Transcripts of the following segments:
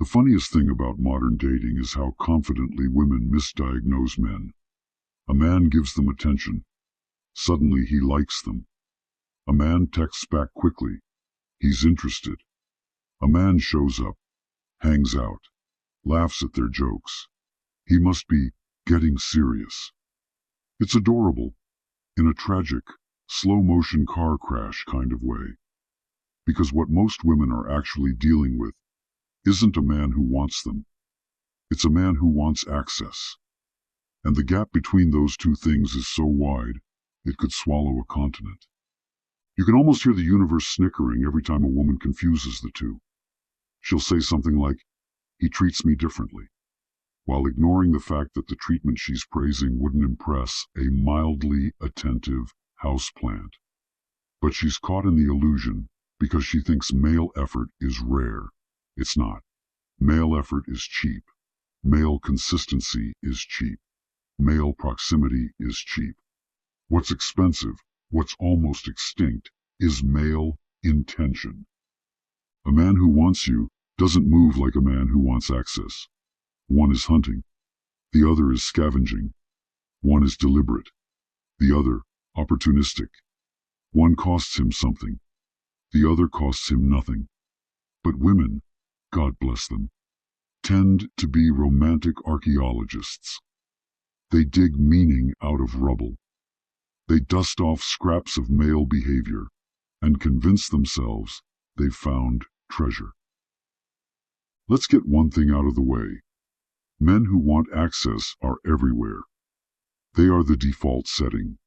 The funniest thing about modern dating is how confidently women misdiagnose men. A man gives them attention. Suddenly he likes them. A man texts back quickly. He's interested. A man shows up, hangs out, laughs at their jokes. He must be getting serious. It's adorable, in a tragic, slow-motion car crash kind of way. Because what most women are actually dealing with isn't a man who wants them. It's a man who wants access. And the gap between those two things is so wide, it could swallow a continent. You can almost hear the universe snickering every time a woman confuses the two. She'll say something like, "He treats me differently," while ignoring the fact that the treatment she's praising wouldn't impress a mildly attentive houseplant. But she's caught in the illusion because she thinks male effort is rare. It's not. Male effort is cheap. Male consistency is cheap. Male proximity is cheap. What's expensive, what's almost extinct, is male intention. A man who wants you doesn't move like a man who wants access. One is hunting. The other is scavenging. One is deliberate. The other, opportunistic. One costs him something. The other costs him nothing. But women, God bless them, tend to be romantic archaeologists. They dig meaning out of rubble. They dust off scraps of male behavior and convince themselves they've found treasure. Let's get one thing out of the way. Men who want access are everywhere. They are the default setting.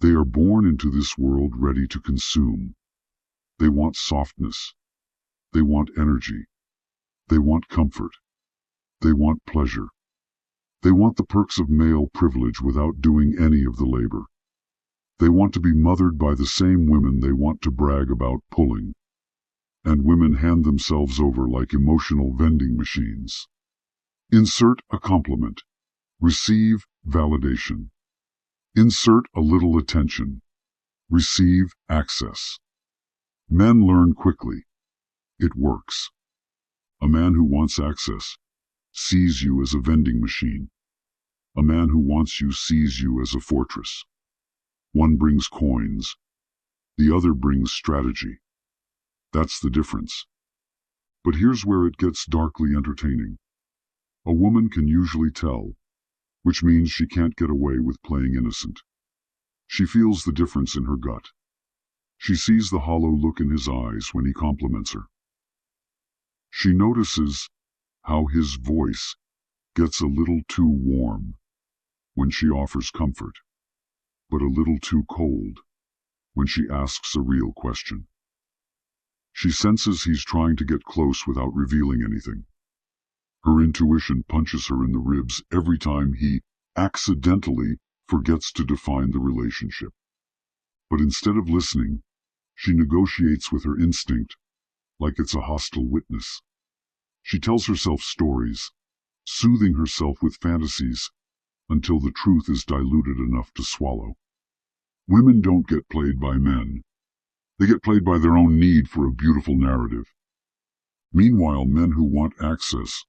They are born into this world ready to consume. They want softness. They want energy. They want comfort. They want pleasure. They want the perks of male privilege without doing any of the labor. They want to be mothered by the same women they want to brag about pulling. And women hand themselves over like emotional vending machines. Insert a compliment. Receive validation. Insert a little attention. Receive access. Men learn quickly. It works. A man who wants access sees you as a vending machine. A man who wants you sees you as a fortress. One brings coins. The other brings strategy. That's the difference. But here's where it gets darkly entertaining. A woman can usually tell, which means she can't get away with playing innocent. She feels the difference in her gut. She sees the hollow look in his eyes when he compliments her. She notices how his voice gets a little too warm when she offers comfort, but a little too cold when she asks a real question. She senses he's trying to get close without revealing anything. Her intuition punches her in the ribs every time he accidentally forgets to define the relationship. But instead of listening, she negotiates with her instinct like it's a hostile witness. She tells herself stories, soothing herself with fantasies until the truth is diluted enough to swallow. Women don't get played by men. They get played by their own need for a beautiful narrative. Meanwhile, men who want access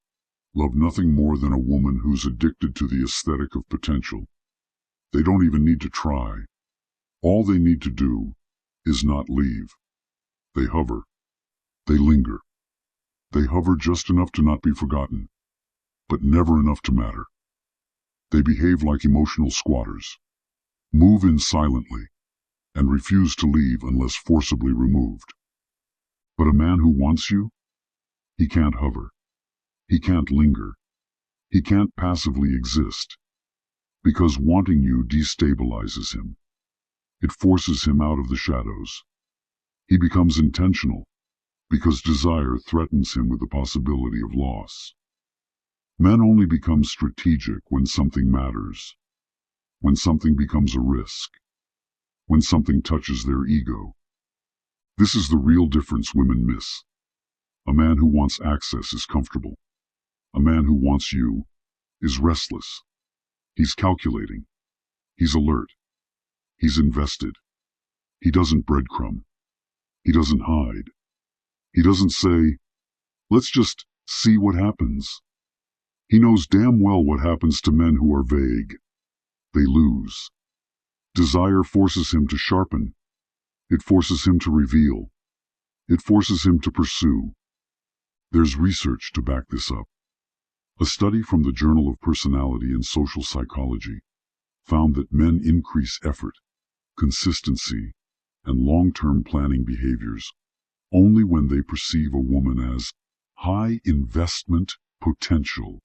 love nothing more than a woman who's addicted to the aesthetic of potential. They don't even need to try. All they need to do is not leave. They hover. They linger. They hover just enough to not be forgotten, but never enough to matter. They behave like emotional squatters, move in silently, and refuse to leave unless forcibly removed. But a man who wants you, he can't hover. He can't linger. He can't passively exist, because wanting you destabilizes him. It forces him out of the shadows. He becomes intentional, because desire threatens him with the possibility of loss. Men only become strategic when something matters, when something becomes a risk, when something touches their ego. This is the real difference women miss. A man who wants access is comfortable. A man who wants you is restless. He's calculating. He's alert. He's invested. He doesn't breadcrumb. He doesn't hide. He doesn't say, "Let's just See what happens. He knows damn well what happens to men who are vague. They lose. Desire forces him to sharpen. It forces him to reveal. It forces him to pursue. There's research to back this up. A study from the Journal of Personality and Social Psychology found that men increase effort, consistency, and long-term planning behaviors only when they perceive a woman as high investment potential.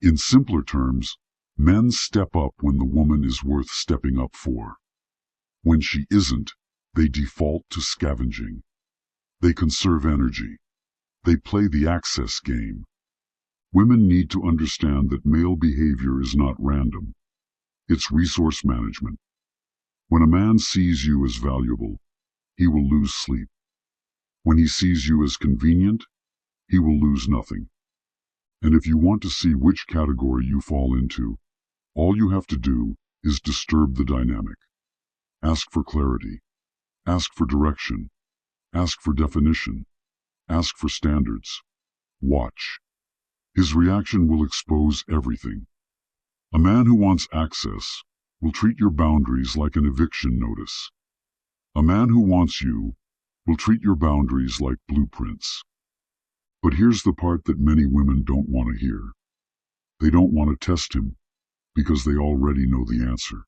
In simpler terms, men step up when the woman is worth stepping up for. When she isn't, they default to scavenging. They conserve energy. They play the access game. Women need to understand that male behavior is not random. It's resource management. When a man sees you as valuable, he will lose sleep. When he sees you as convenient, he will lose nothing. And if you want to see which category you fall into, all you have to do is disturb the dynamic. Ask for clarity. Ask for direction. Ask for definition. Ask for standards. Watch. His reaction will expose everything. A man who wants access will treat your boundaries like an eviction notice. A man who wants you will treat your boundaries like blueprints. But here's the part that many women don't want to hear. They don't want to test him because they already know the answer.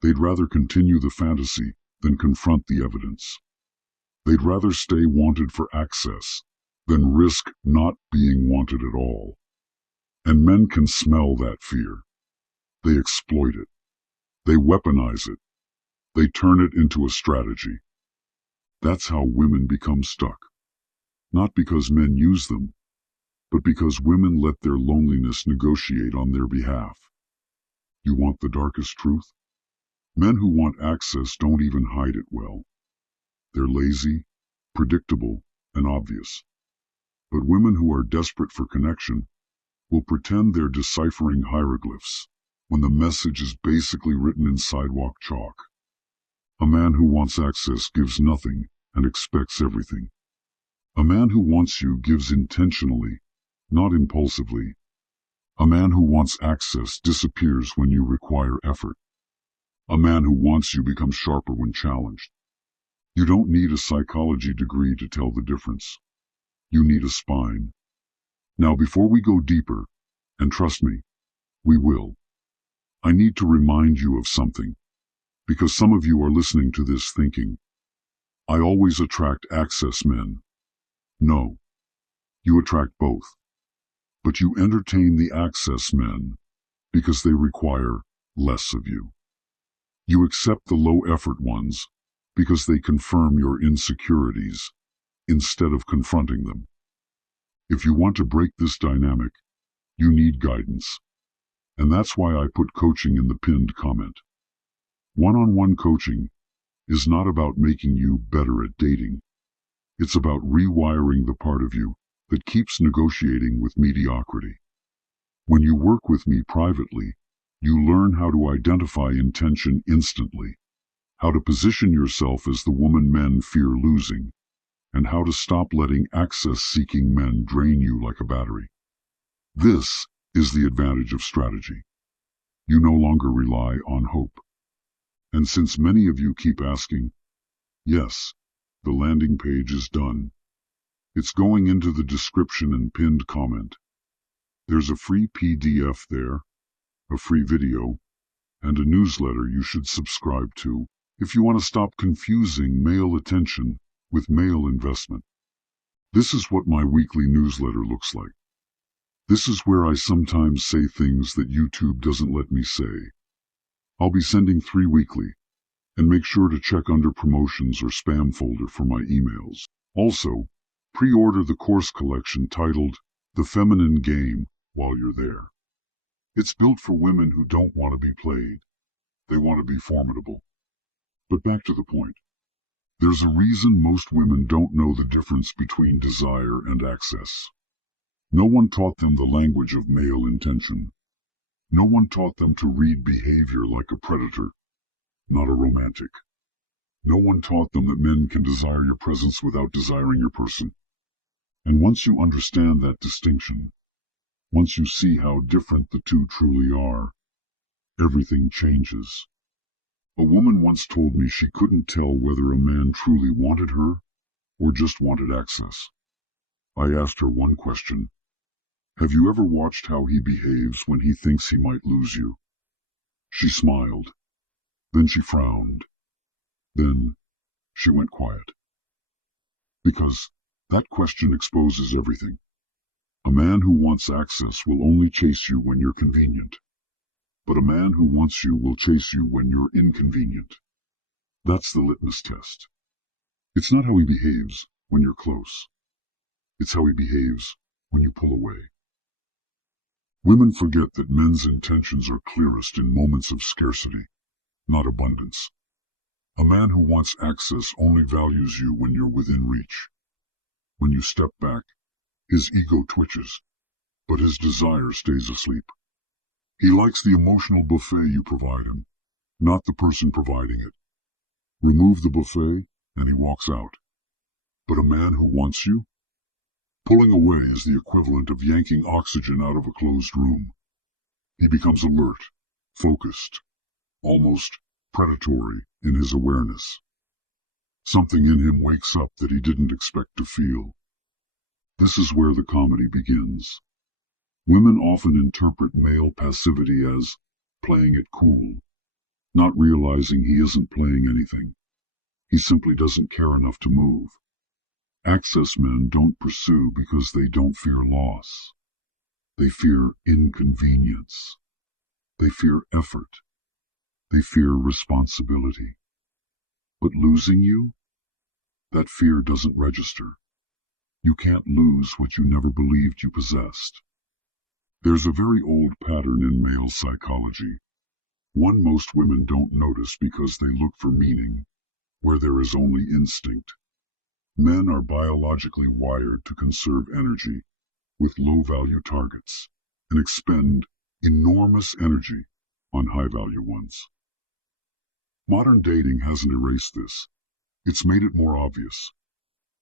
They'd rather continue the fantasy than confront the evidence. They'd rather stay wanted for access than risk not being wanted at all. And men can smell that fear. They exploit it. They weaponize it. They turn it into a strategy. That's how women become stuck. Not because men use them, but because women let their loneliness negotiate on their behalf. You want the darkest truth? Men who want access don't even hide it well. They're lazy, predictable, and obvious. But women who are desperate for connection will pretend they're deciphering hieroglyphs when the message is basically written in sidewalk chalk. A man who wants access gives nothing and expects everything. A man who wants you gives intentionally, not impulsively. A man who wants access disappears when you require effort. A man who wants you becomes sharper when challenged. You don't need a psychology degree to tell the difference. You need a spine. Now, before we go deeper, and trust me, we will, I need to remind you of something, because some of you are listening to this thinking, I always attract access men. No, you attract both. But you entertain the access men because they require less of you. You accept the low-effort ones because they confirm your insecurities instead of confronting them. If you want to break this dynamic, you need guidance. And that's why I put coaching in the pinned comment. One-on-one coaching is not about making you better at dating. It's about rewiring the part of you that keeps negotiating with mediocrity. When you work with me privately, you learn how to identify intention instantly, how to position yourself as the woman men fear losing, and how to stop letting access-seeking men drain you like a battery. This is the advantage of strategy. You no longer rely on hope. And since many of you keep asking, yes, the landing page is done. It's going into the description and pinned comment. There's a free PDF there, a free video, and a newsletter you should subscribe to if you want to stop confusing male attention with male investment. This is what my weekly newsletter looks like. This is where I sometimes say things that YouTube doesn't let me say. I'll be sending 3 weekly, and make sure to check under promotions or spam folder for my emails. Also, pre-order the course collection titled The Feminine Game while you're there. It's built for women who don't want to be played. They want to be formidable. But back to the point. There's a reason most women don't know the difference between desire and access. No one taught them the language of male intention. No one taught them to read behavior like a predator, not a romantic. No one taught them that men can desire your presence without desiring your person. And once you understand that distinction, once you see how different the two truly are, everything changes. A woman once told me she couldn't tell whether a man truly wanted her or just wanted access. I asked her one question. Have you ever watched how he behaves when he thinks he might lose you? She smiled. Then she frowned. Then she went quiet. Because that question exposes everything. A man who wants access will only chase you when you're convenient. But a man who wants you will chase you when you're inconvenient. That's the litmus test. It's not how he behaves when you're close. It's how he behaves when you pull away. Women forget that men's intentions are clearest in moments of scarcity, not abundance. A man who wants access only values you when you're within reach. When you step back, his ego twitches, but his desire stays asleep. He likes the emotional buffet you provide him, not the person providing it. Remove the buffet, and he walks out. But a man who wants you? Pulling away is the equivalent of yanking oxygen out of a closed room. He becomes alert, focused, almost predatory in his awareness. Something in him wakes up that he didn't expect to feel. This is where the comedy begins. Women often interpret male passivity as playing it cool, not realizing he isn't playing anything. He simply doesn't care enough to move. Access men don't pursue because they don't fear loss. They fear inconvenience. They fear effort. They fear responsibility. But losing you? That fear doesn't register. You can't lose what you never believed you possessed. There's a very old pattern in male psychology, one most women don't notice because they look for meaning where there is only instinct. Men are biologically wired to conserve energy with low-value targets and expend enormous energy on high-value ones. Modern dating hasn't erased this. It's made it more obvious.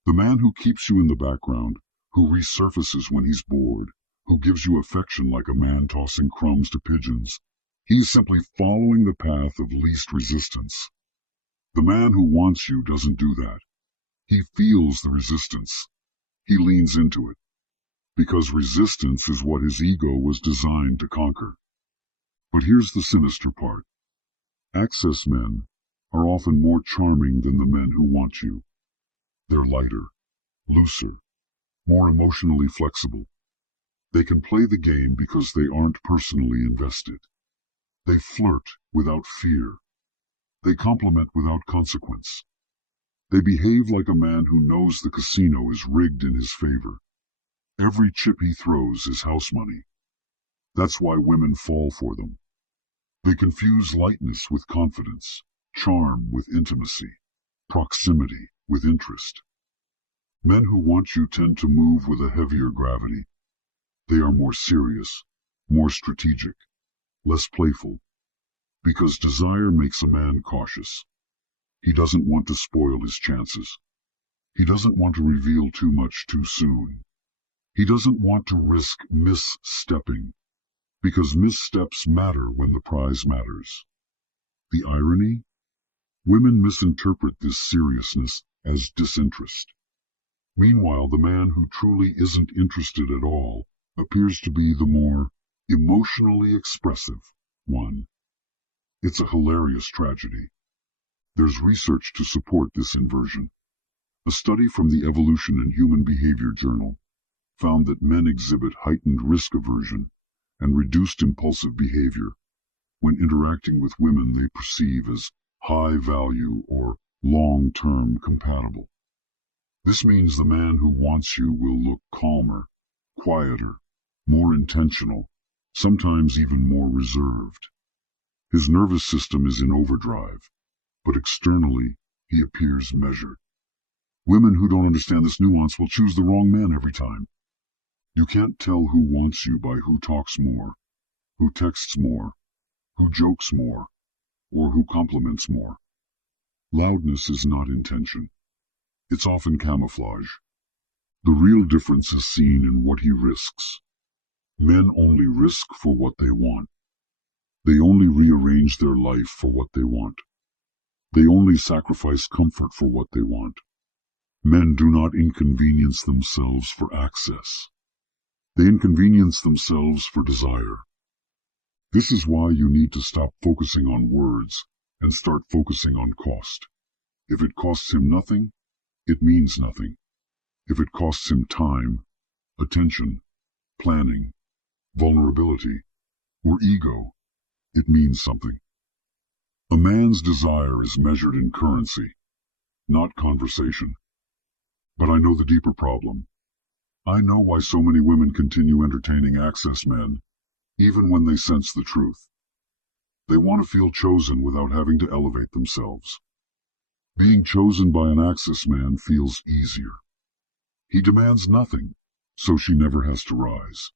The man who keeps you in the background, who resurfaces when he's bored, who gives you affection like a man tossing crumbs to pigeons, he's simply following the path of least resistance. The man who wants you doesn't do that. He feels the resistance. He leans into it. Because resistance is what his ego was designed to conquer. But here's the sinister part. Access men are often more charming than the men who want you. They're lighter, looser, more emotionally flexible. They can play the game because they aren't personally invested. They flirt without fear. They compliment without consequence. They behave like a man who knows the casino is rigged in his favor. Every chip he throws is house money. That's why women fall for them. They confuse lightness with confidence, charm with intimacy, proximity with interest. Men who want you tend to move with a heavier gravity. They are more serious, more strategic, less playful, because desire makes a man cautious. He doesn't want to spoil his chances. He doesn't want to reveal too much too soon. He doesn't want to risk misstepping, because missteps matter when the prize matters. The irony? Women misinterpret this seriousness as disinterest. Meanwhile, the man who truly isn't interested at all appears to be the more emotionally expressive one. It's a hilarious tragedy. There's research to support this inversion. A study from the Evolution and Human Behavior Journal found that men exhibit heightened risk aversion and reduced impulsive behavior when interacting with women they perceive as high value or long-term compatible. This means the man who wants you will look calmer, quieter, more intentional, sometimes even more reserved. His nervous system is in overdrive, but externally he appears measured. Women who don't understand this nuance will choose the wrong man every time. You can't tell who wants you by who talks more, who texts more, who jokes more, or who compliments more. Loudness is not intention. It's often camouflage. The real difference is seen in what he risks. Men only risk for what they want. They only rearrange their life for what they want. They only sacrifice comfort for what they want. Men do not inconvenience themselves for access. They inconvenience themselves for desire. This is why you need to stop focusing on words and start focusing on cost. If it costs him nothing, it means nothing. If it costs him time, attention, planning, vulnerability, or ego, it means something. A man's desire is measured in currency, not conversation. But I know the deeper problem. I know why so many women continue entertaining access men, even when they sense the truth. They want to feel chosen without having to elevate themselves. Being chosen by an access man feels easier. He demands nothing, so she never has to rise.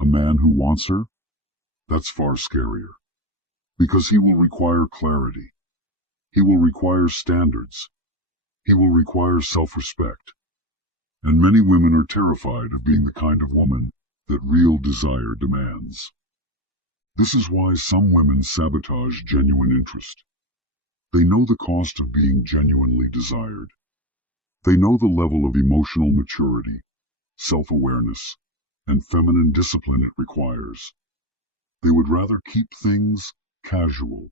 A man who wants her? That's far scarier. Because he will require clarity. He will require standards. He will require self-respect. And many women are terrified of being the kind of woman that real desire demands. This is why some women sabotage genuine interest. They know the cost of being genuinely desired. They know the level of emotional maturity, self-awareness, and feminine discipline it requires. They would rather keep things casual.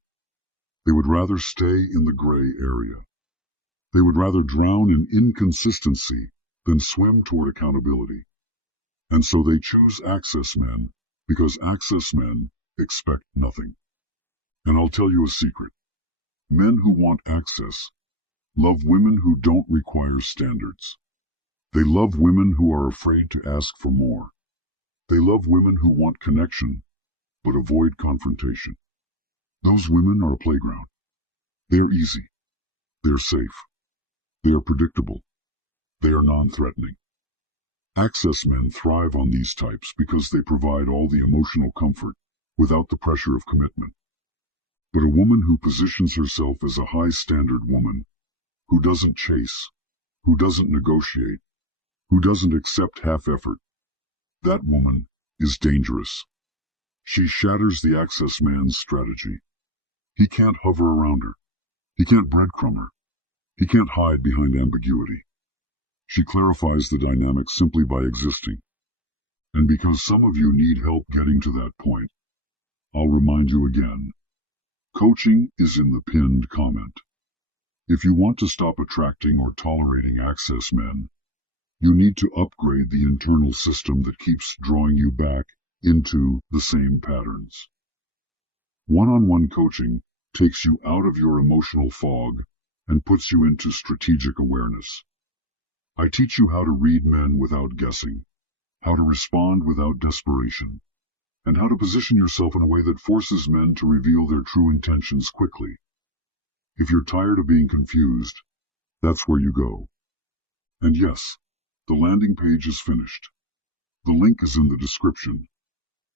They would rather stay in the gray area. They would rather drown in inconsistency than swim toward accountability. And so they choose access men because access men expect nothing. And I'll tell you a secret. Men who want access love women who don't require standards. They love women who are afraid to ask for more. They love women who want connection but avoid confrontation. Those women are a playground. They are easy. They are safe. They are predictable. They are non-threatening. Access men thrive on these types because they provide all the emotional comfort without the pressure of commitment. But a woman who positions herself as a high-standard woman, who doesn't chase, who doesn't negotiate, who doesn't accept half-effort, that woman is dangerous. She shatters the access man's strategy. He can't hover around her. He can't breadcrumb her. He can't hide behind ambiguity. She clarifies the dynamic simply by existing. And because some of you need help getting to that point, I'll remind you again. Coaching is in the pinned comment. If you want to stop attracting or tolerating access men, you need to upgrade the internal system that keeps drawing you back into the same patterns. One-on-one coaching takes you out of your emotional fog and puts you into strategic awareness. I teach you how to read men without guessing, how to respond without desperation, and how to position yourself in a way that forces men to reveal their true intentions quickly. If you're tired of being confused, that's where you go. And yes, the landing page is finished. The link is in the description.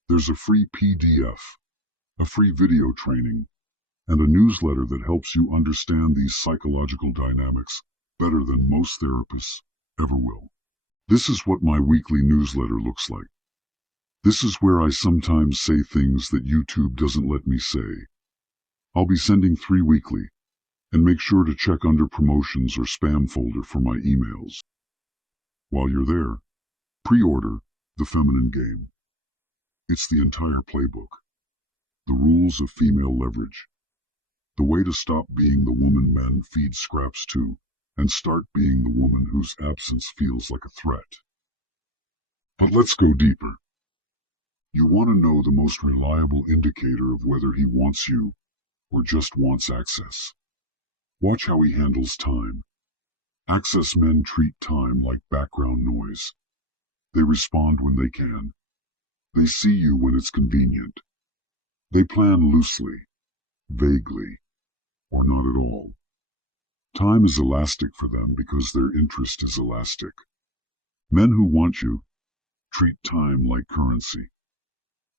There's a free PDF, a free video training, and a newsletter that helps you understand these psychological dynamics better than most therapists ever will. This is what my weekly newsletter looks like. This is where I sometimes say things that YouTube doesn't let me say. I'll be sending 3 weekly, and make sure to check under promotions or spam folder for my emails. While you're there, pre-order The Feminine Game. It's the entire playbook. The rules of female leverage. The way to stop being the woman men feed scraps to and start being the woman whose absence feels like a threat. But let's go deeper. You want to know the most reliable indicator of whether he wants you or just wants access. Watch how he handles time. Access men treat time like background noise. They respond when they can. They see you when it's convenient. They plan loosely, vaguely, or not at all. Time is elastic for them because their interest is elastic. Men who want you treat time like currency.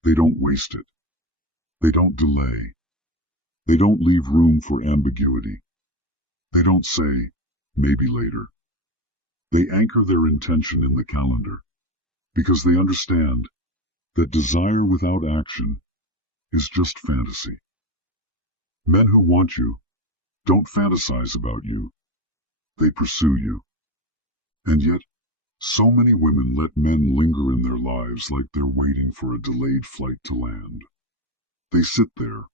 They don't waste it. They don't delay. They don't leave room for ambiguity. They don't say, maybe later. They anchor their intention in the calendar because they understand that desire without action is just fantasy. Men who want you don't fantasize about you, they pursue you. And yet, so many women let men linger in their lives like they're waiting for a delayed flight to land. They sit there,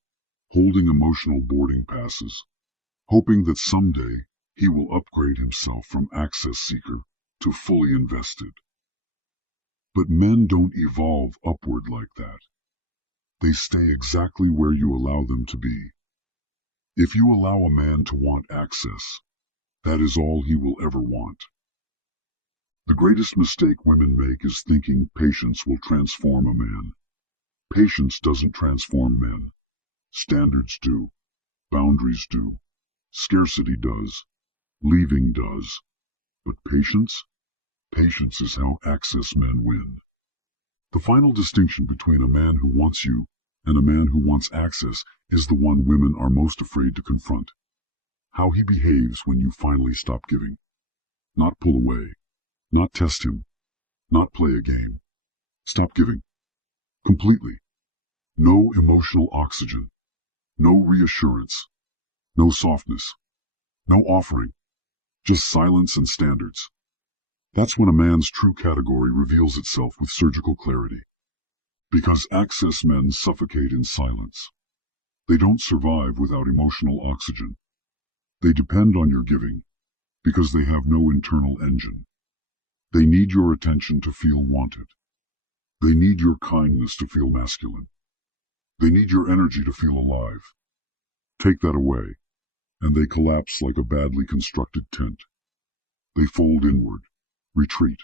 holding emotional boarding passes, hoping that someday he will upgrade himself from access seeker to fully invested. But men don't evolve upward like that. They stay exactly where you allow them to be. If you allow a man to want access, that is all he will ever want. The greatest mistake women make is thinking patience will transform a man. Patience doesn't transform men. Standards do. Boundaries do. Scarcity does. Leaving does. But patience? Patience is how access men win. The final distinction between a man who wants you and a man who wants access is the one women are most afraid to confront. How he behaves when you finally stop giving. Not pull away. Not test him. Not play a game. Stop giving. Completely. No emotional oxygen. No reassurance. No softness. No offering. Just silence and standards. That's when a man's true category reveals itself with surgical clarity. Because access men suffocate in silence. They don't survive without emotional oxygen. They depend on your giving because they have no internal engine. They need your attention to feel wanted. They need your kindness to feel masculine. They need your energy to feel alive. Take that away, and they collapse like a badly constructed tent. They fold inward, retreat,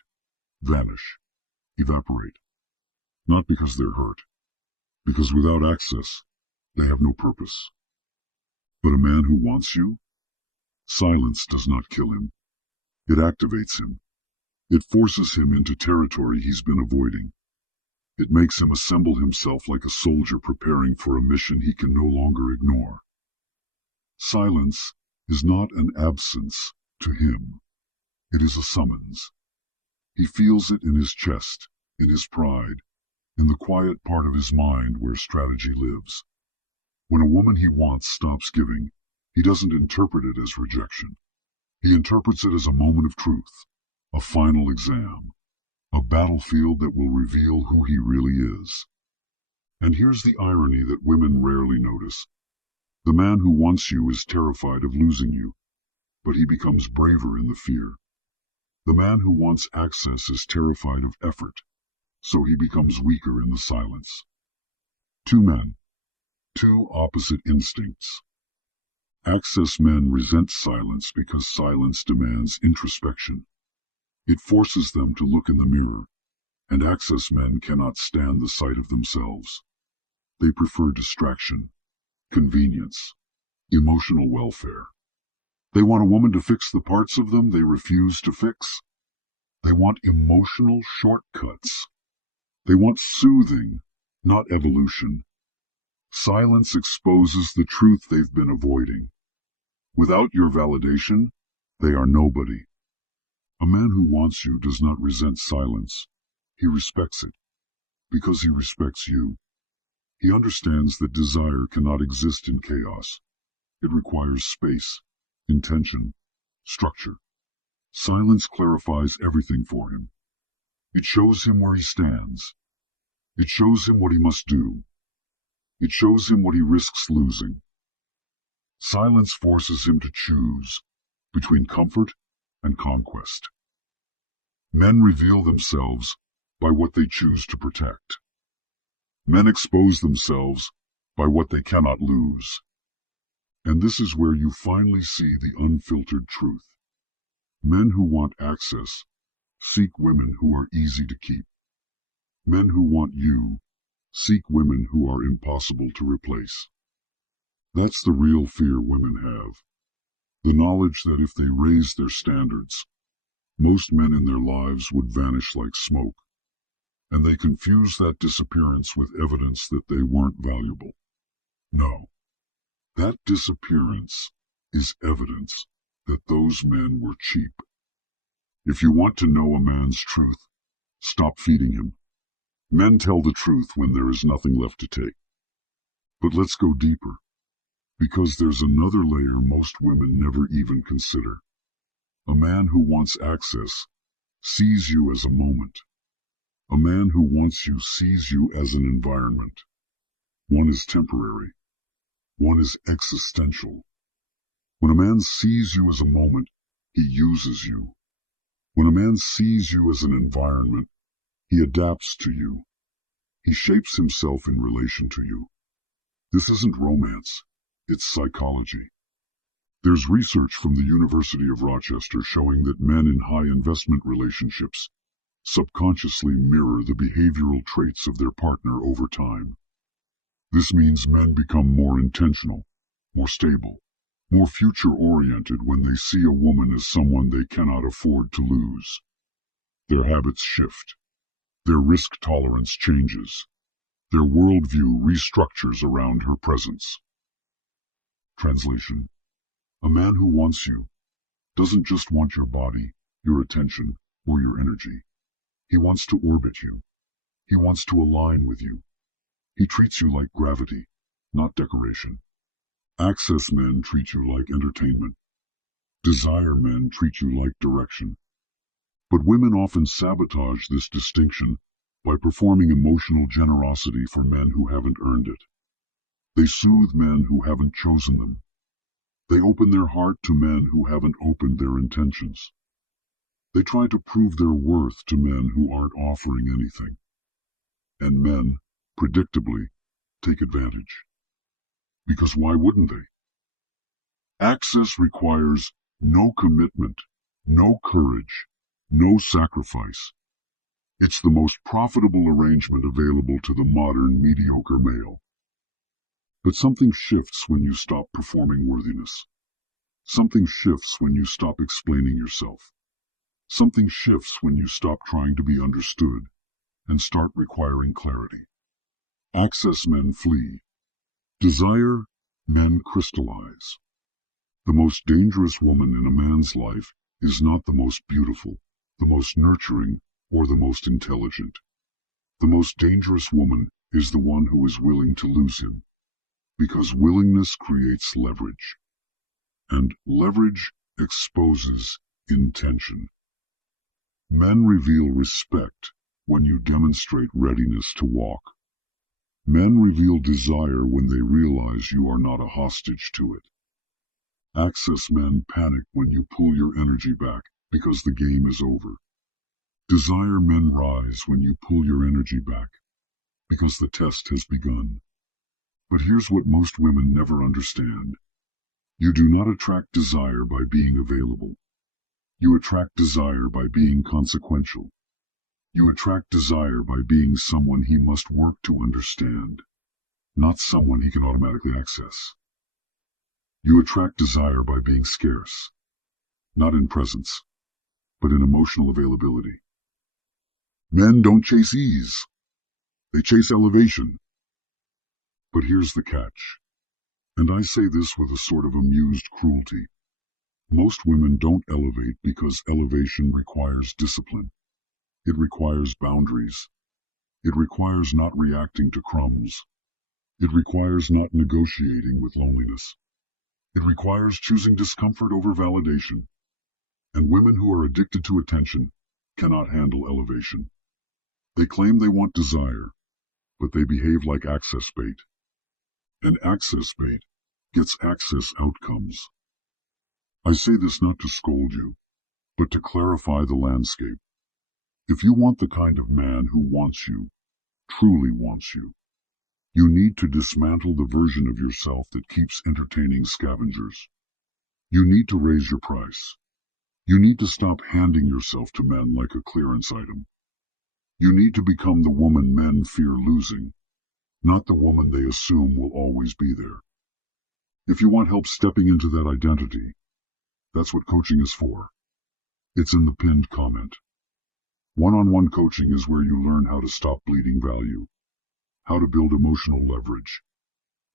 vanish, evaporate. Not because they're hurt, because without access, they have no purpose. But a man who wants you? Silence does not kill him. It activates him. It forces him into territory he's been avoiding. It makes him assemble himself like a soldier preparing for a mission he can no longer ignore. Silence is not an absence to him. It is a summons. He feels it in his chest, in his pride, in the quiet part of his mind where strategy lives. When a woman he wants stops giving, he doesn't interpret it as rejection. He interprets it as a moment of truth, a final exam, a battlefield that will reveal who he really is. And here's the irony that women rarely notice. The man who wants you is terrified of losing you, but he becomes braver in the fear. The man who wants access is terrified of effort, so he becomes weaker in the silence. Two men, two opposite instincts. Access men resent silence because silence demands introspection. It forces them to look in the mirror, and access men cannot stand the sight of themselves. They prefer distraction, convenience, emotional welfare. They want a woman to fix the parts of them they refuse to fix. They want emotional shortcuts. They want soothing, not evolution. Silence exposes the truth they've been avoiding. Without your validation, they are nobody. A man who wants you does not resent silence. He respects it, because he respects you. He understands that desire cannot exist in chaos. It requires space, intention, structure. Silence clarifies everything for him. It shows him where he stands. It shows him what he must do. It shows him what he risks losing. Silence forces him to choose between comfort and conquest. Men reveal themselves by what they choose to protect. Men expose themselves by what they cannot lose. And this is where you finally see the unfiltered truth. Men who want access seek women who are easy to keep. Men who want you seek women who are impossible to replace. That's the real fear women have. The knowledge that if they raise their standards, most men in their lives would vanish like smoke. And they confuse that disappearance with evidence that they weren't valuable. No. That disappearance is evidence that those men were cheap. If you want to know a man's truth, stop feeding him. Men tell the truth when there is nothing left to take. But let's go deeper, because there's another layer most women never even consider. A man who wants access sees you as a moment. A man who wants you sees you as an environment. One is temporary. One is existential. When a man sees you as a moment, he uses you. When a man sees you as an environment, he adapts to you. He shapes himself in relation to you. This isn't romance. It's psychology. There's research from the University of Rochester showing that men in high investment relationships subconsciously mirror the behavioral traits of their partner over time. This means men become more intentional, more stable, more future-oriented when they see a woman as someone they cannot afford to lose. Their habits shift. Their risk tolerance changes. Their worldview restructures around her presence. Translation: a man who wants you doesn't just want your body, your attention, or your energy. He wants to orbit you. He wants to align with you. He treats you like gravity, not decoration. Access men treat you like entertainment. Desire men treat you like direction. But women often sabotage this distinction by performing emotional generosity for men who haven't earned it. They soothe men who haven't chosen them. They open their heart to men who haven't opened their intentions. They try to prove their worth to men who aren't offering anything. And men, predictably, take advantage. Because why wouldn't they? Access requires no commitment, no courage, no sacrifice. It's the most profitable arrangement available to the modern mediocre male. But something shifts when you stop performing worthiness. Something shifts when you stop explaining yourself. Something shifts when you stop trying to be understood and start requiring clarity. Access men flee. Desire men crystallize. The most dangerous woman in a man's life is not the most beautiful, the most nurturing, or the most intelligent. The most dangerous woman is the one who is willing to lose him, because willingness creates leverage, and leverage exposes intention. Men reveal respect when you demonstrate readiness to walk. Men reveal desire when they realize you are not a hostage to it. Access men panic when you pull your energy back because the game is over. Desire men rise when you pull your energy back because the test has begun. But here's what most women never understand. You do not attract desire by being available. You attract desire by being consequential. You attract desire by being someone he must work to understand, not someone he can automatically access. You attract desire by being scarce, not in presence, but in emotional availability. Men don't chase ease. They chase elevation. But here's the catch, and I say this with a sort of amused cruelty. Most women don't elevate because elevation requires discipline. It requires boundaries. It requires not reacting to crumbs. It requires not negotiating with loneliness. It requires choosing discomfort over validation. And women who are addicted to attention cannot handle elevation. They claim they want desire, but they behave like access bait. And access bait gets access outcomes. I say this not to scold you, but to clarify the landscape. If you want the kind of man who wants you, truly wants you, you need to dismantle the version of yourself that keeps entertaining scavengers. You need to raise your price. You need to stop handing yourself to men like a clearance item. You need to become the woman men fear losing, not the woman they assume will always be there. If you want help stepping into that identity, that's what coaching is for. It's in the pinned comment. One-on-one coaching is where you learn how to stop bleeding value, how to build emotional leverage,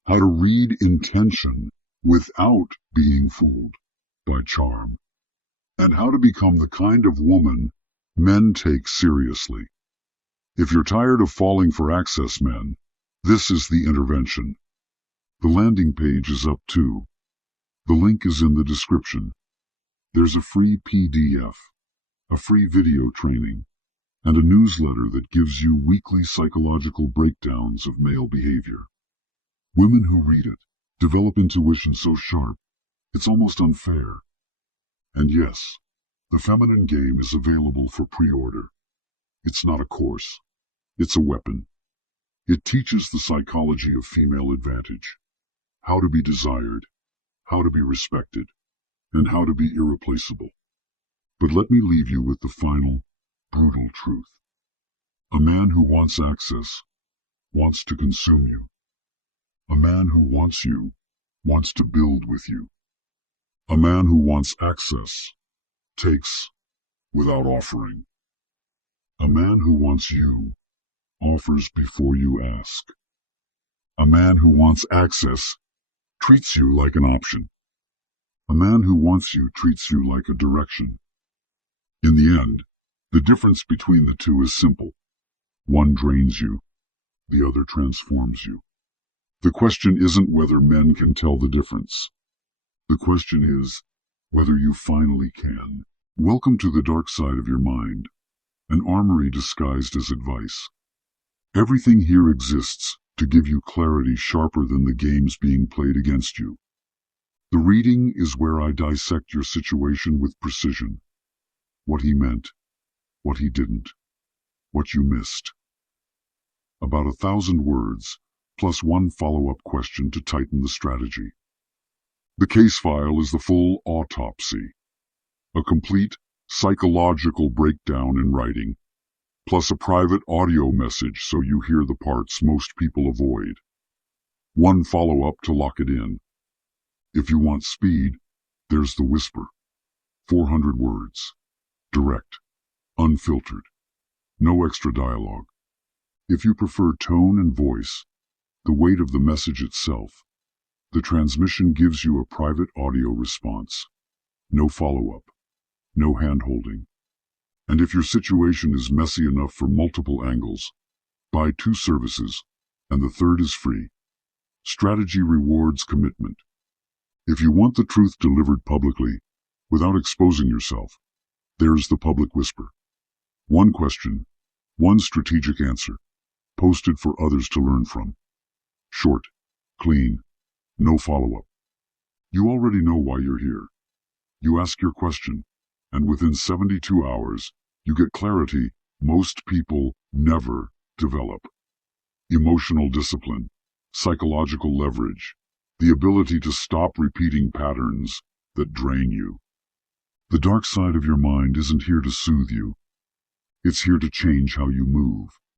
how to read intention without being fooled by charm, and how to become the kind of woman men take seriously. If you're tired of falling for access men, this is the intervention. The landing page is up too. The link is in the description. There's a free PDF, a free video training, and a newsletter that gives you weekly psychological breakdowns of male behavior. Women who read it develop intuition so sharp, it's almost unfair. And yes, the feminine game is available for pre-order. It's not a course. It's a weapon. It teaches the psychology of female advantage, how to be desired, how to be respected, and how to be irreplaceable. But let me leave you with the final, brutal truth. A man who wants access wants to consume you. A man who wants you wants to build with you. A man who wants access takes without offering. A man who wants you offers before you ask. A man who wants access treats you like an option. A man who wants you treats you like a direction. In the end, the difference between the two is simple. One drains you, the other transforms you. The question isn't whether men can tell the difference. The question is whether you finally can. Welcome to the dark side of your mind, an armory disguised as advice. Everything here exists to give you clarity sharper than the games being played against you. The reading is where I dissect your situation with precision. What he meant, what he didn't, what you missed. About 1,000 words, plus one follow-up question to tighten the strategy. The case file is the full autopsy, a complete psychological breakdown in writing, plus a private audio message so you hear the parts most people avoid. One follow-up to lock it in. If you want speed, there's the whisper. 400 words. Direct. Unfiltered. No extra dialogue. If you prefer tone and voice, the weight of the message itself, the transmission gives you a private audio response. No follow-up. No hand-holding. And if your situation is messy enough for multiple angles, buy 2 services, and the third is free. Strategy rewards commitment. If you want the truth delivered publicly, without exposing yourself, there's the public whisper. One question, one strategic answer, posted for others to learn from. Short, clean, no follow-up. You already know why you're here. You ask your question, and within 72 hours, you get clarity most people never develop. Emotional discipline, psychological leverage, the ability to stop repeating patterns that drain you. The dark side of your mind isn't here to soothe you. It's here to change how you move.